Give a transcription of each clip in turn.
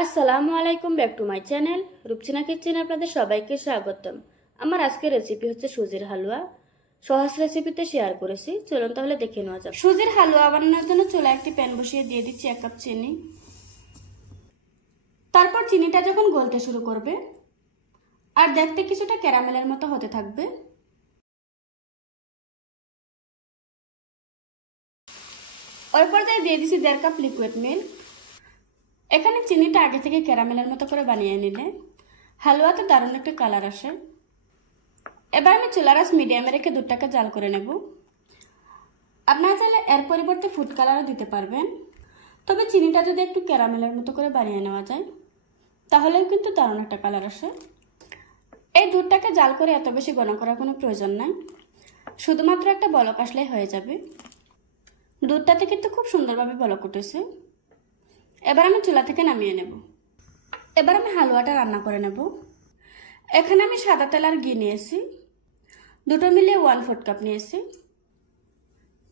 আসসালামু আলাইকুম, back to my channel Rupchina kitchen. আপনাদের সবাইকে স্বাগতম। আমার আজকের রেসিপি হচ্ছে সুজির হালুয়া। সহজ রেসিপিতে শেয়ার করেছি, চলুন তাহলে দেখে নেওয়া যাক। সুজির হালুয়া বানানোর জন্য চুলায় একটি প্যান বসিয়ে দিয়ে দিচ্ছি 1 কাপ চিনি। তারপর চিনিটা যখন গলতে শুরু করবে আর দেখতে কিছুটা ক্যারামেলের মতো হতে থাকবে, ওই পর্যায়ে দিয়ে দিচ্ছি 1.5 কাপ লিকুইড মিল্ক। এখানে চিনিটা আগে থেকে ক্যারামেলের মতো করে বানিয়ে নিলে হালুয়াতে দারুণ একটা কালার আসে। এবার আমি চুলার আঁচ মিডিয়ামে রেখে দুধটাকে জাল করে নেব। আপনারা চাইলে এর পরিবর্তে ফুড কালারও দিতে পারবেন, তবে চিনিটা যদি একটু ক্যারামেলের মতো করে বানিয়ে নেওয়া যায় তাহলেও কিন্তু দারুণ একটা কালার আসে। এই দুধটাকে জাল করে এত বেশি ঘন করার কোনো প্রয়োজন নাই, শুধুমাত্র একটা বলক আসলেই হয়ে যাবে। দুধটাতে কিন্তু খুব সুন্দরভাবে বলক উঠেছে। এবার আমি চুলা থেকে নামিয়ে নেব। এবার আমি হালুয়াটা রান্না করে নেব। এখানে আমি সাদা তেল আর ঘি নিয়েছি, দুটো মিলিয়ে 1/4 কাপ নিয়েছি।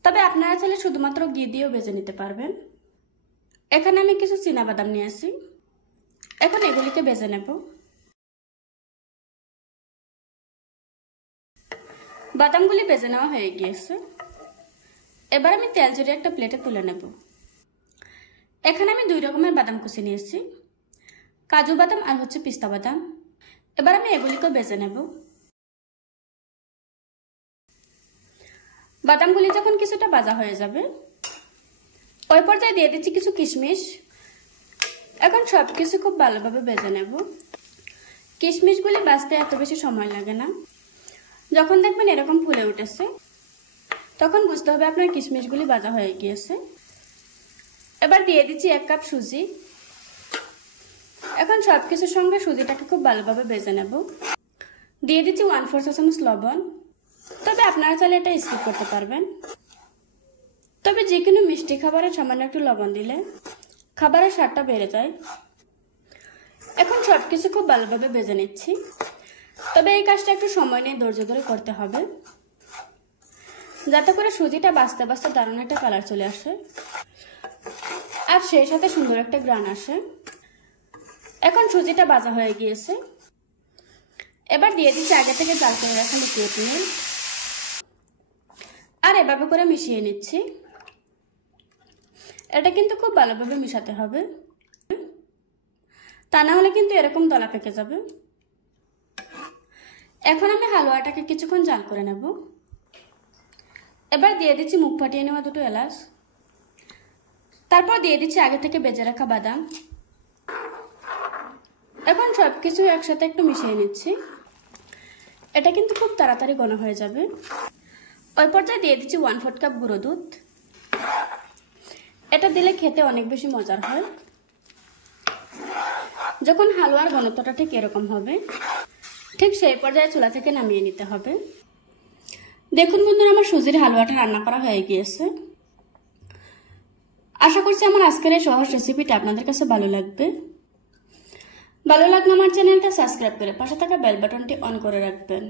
তবে আপনারা চাইলে শুধুমাত্র ঘি দিয়েও ভেজে নিতে পারবেন। এখানে আমি কিছু চীনাবাদাম নিয়েছি, এখন এগুলিকে ভেজে নেব। বাদামগুলি ভেজে নেওয়া হয়ে গিয়েছে। এবার আমি তেল ঝরিয়ে একটা প্লেটে তুলে নেব। এখানে আমি 2 রকমের বাদাম কুচি নিয়েছি, কাজু বাদাম আর হচ্ছে পিস্তা বাদাম। এবার আমি এগুলিকে ভেজে নেব। বাদামগুলি যখন কিছুটা ভাজা হয়ে যাবে ওই পর্যায়ে দিয়ে দিচ্ছি কিছু কিশমিশ। এখন সব কিছু খুব ভালোভাবে ভেজে নেব। কিশমিশগুলি ভাজতে এত বেশি সময় লাগে না। যখন দেখবেন এরকম ফুলে উঠেছে তখন বুঝতে হবে আপনার কিশমিশগুলি ভাজা হয়ে গিয়েছে। এবার দিয়ে দিচ্ছি 1 কাপ সুজি। এখন সব কিছুর সঙ্গে সুজিটাকে খুব ভালোভাবে ভেজে নেব। দিয়ে দিচ্ছি 1/4 চা চামচ লবণ, তবে আপনারা চাইলে এটা স্কিপ করতে পারবেন। তবে যে কোনো মিষ্টি খাবারে সামান্য একটু লবণ দিলে খাবারের স্বাদটা বেড়ে যায়। এখন সব কিছু খুব ভালোভাবে ভেজে নিচ্ছি, তবে এই কাজটা একটু সময় নিয়ে ধৈর্য ধরে করতে হবে, যাতে করে সুজিটা বাছতে বাছতে দারুণ একটা কালার চলে আসে আর সেই সাথে সুন্দর একটা গ্রান আসে। এখন সুজিটা ভাজা হয়ে গিয়েছে। এবার দিয়ে দিচ্ছি আগে থেকে জাল করে রাখা লিকুইড মিল্ক আর এভাবে করে মিশিয়ে নিচ্ছি। এটা কিন্তু খুব ভালোভাবে মিশাতে হবে, তা না হলে কিন্তু এরকম দলা পেকে যাবে। এখন আমি হালুয়াটাকে কিছুক্ষণ জাল করে নেব। এবার দিয়ে দিচ্ছি মুখ ফাটিয়ে নেওয়া 2 এলাচ। তারপর দিয়ে দিচ্ছি আগে থেকে ভেজে রাখা বাদাম। এখন সব কিছু একসাথে একটু মিশিয়ে নিচ্ছি। এটা কিন্তু খুব তাড়াতাড়ি ঘন হয়ে যাবে। ওই পর্যায়ে দিয়ে দিচ্ছি 1/4 কাপ গুঁড়ো দুধ। এটা দিলে খেতে অনেক বেশি মজার হয়। যখন হালুয়ার ঘনত্বটা ঠিক এরকম হবে, ঠিক সেই পর্যায়ে চুলা থেকে নামিয়ে নিতে হবে। দেখুন বন্ধুরা, আমার সুজির হালুয়াটা রান্না করা হয়ে গিয়েছে। আশা করছি আমার আজকের এই সহজ রেসিপিটা আপনাদের কাছে ভালো লাগবে। ভালো লাগলে আমার চ্যানেলটা সাবস্ক্রাইব করে পাশে থাকা বেল বাটনটি অন করে রাখবেন।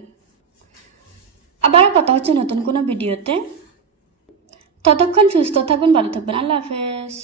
আবারও কথা হচ্ছে নতুন কোনো ভিডিওতে। ততক্ষণ সুস্থ থাকুন, ভালো থাকবেন। আল্লাহ হাফেজ।